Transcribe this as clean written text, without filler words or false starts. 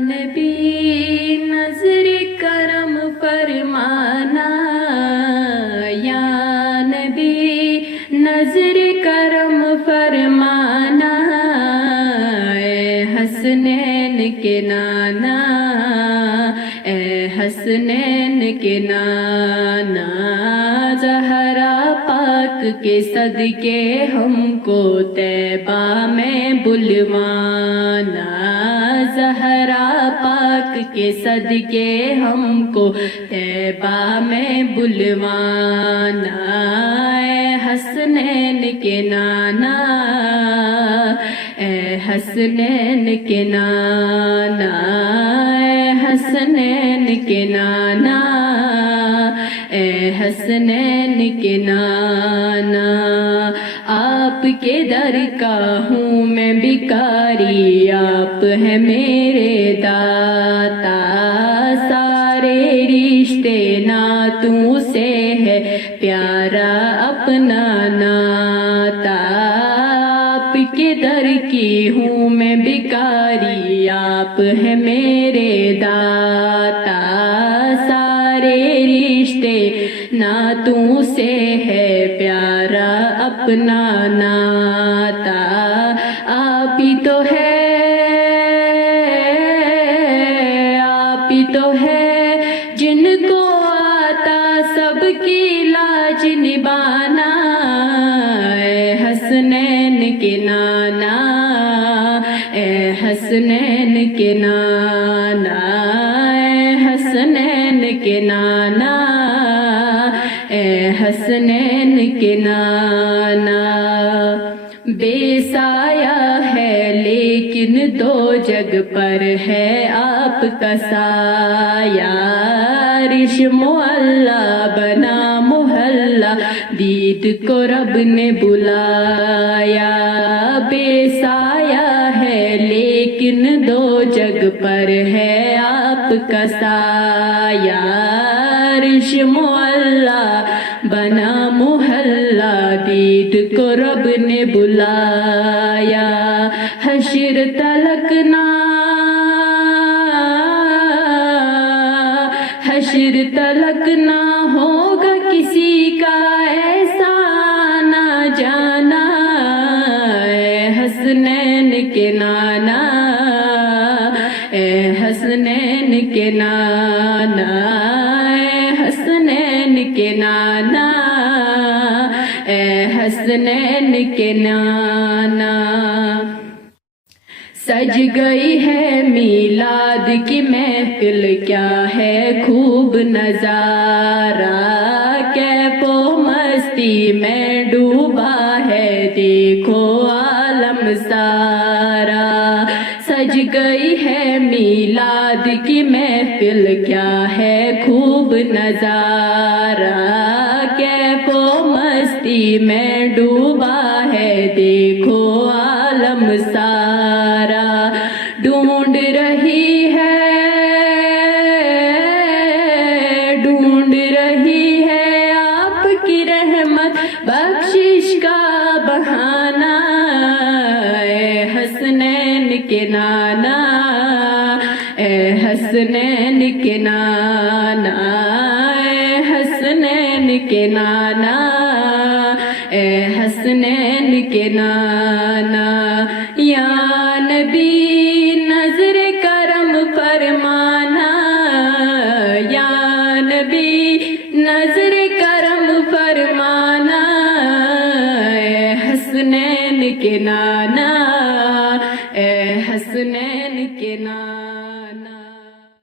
نبی نظر کرم فرمانا، یا نبی نظر کرم فرمانا، اے حسنین کے نانا، اے حسنین کے نانا، زہرا پاک کے صدقے ہم کو طیبہ میں بلوانا، زہرا پاک کے صدقے ہم کو طیبہ میں بلوانا، اے حسنین کے نانا، اے حسنین کے نانا، اے حسنین کے نانا، اے حسنین کے نانا، آپ کے در کا ہوں میں بھکاری، آپ ہیں میرے داتا، سارے رشتے ناتوں سے ہے پیارا اپنا ناتا، آپ کے در کی ہوں میں بھکاری، آپ ہیں میرے داتا، سارے رشتے ناتوں سے ہے پیارا اپنا ناتا، آپ ہی تو ہے، آپ ہی تو ہے جن کو آتا سب کی لاج نبھانا، اے حسنین کے نانا، اے حسنین کے نانا، اے حسنین کے نانا، اے حسنین کے نانا، بے سایہ ہے لیکن دو جگ پر ہے آپ کا سایہ، عرش معلا بنا محلہ دید کو رب نے بلایا، بے سایہ ہے لیکن دو جگ پر ہے آپ کا سایہ، عرش معلا بنا محلہ دید کو رب نے بلایا، حشر تلک نہ، حشر تلک نہ ہوگا کسی کا ایسا نہ جانا، اے حسنین کے نانا، اے حسنین کے نانا، اے حسنین کے نانا، اے حسنین کے نانا، سج گئی ہے میلاد کی محفل، کیا ہے خوب نظارہ، کیف و مستی میں ڈوبا ہے دیکھو عالم سارا، سج گئی ہے میلاد کی محفل، کیا ہے خوب نظارہ، کیف و مستی میں ڈوبا ہے دیکھو عالم سارا، ڈھونڈ رہی ہے، ڈھونڈ رہی ہے آپ کی رحمت بخشش کا بہانہ، اے حسنین کے نانا، اے حسنین کے نانا، اے حسنین کے نانا، اے حسنین کے نانا، یا نبی نظر کرم فرمانا، یا نبی نظر کرم فرمانا، اے حسنین کے نانا، اے حسنین کے نانا۔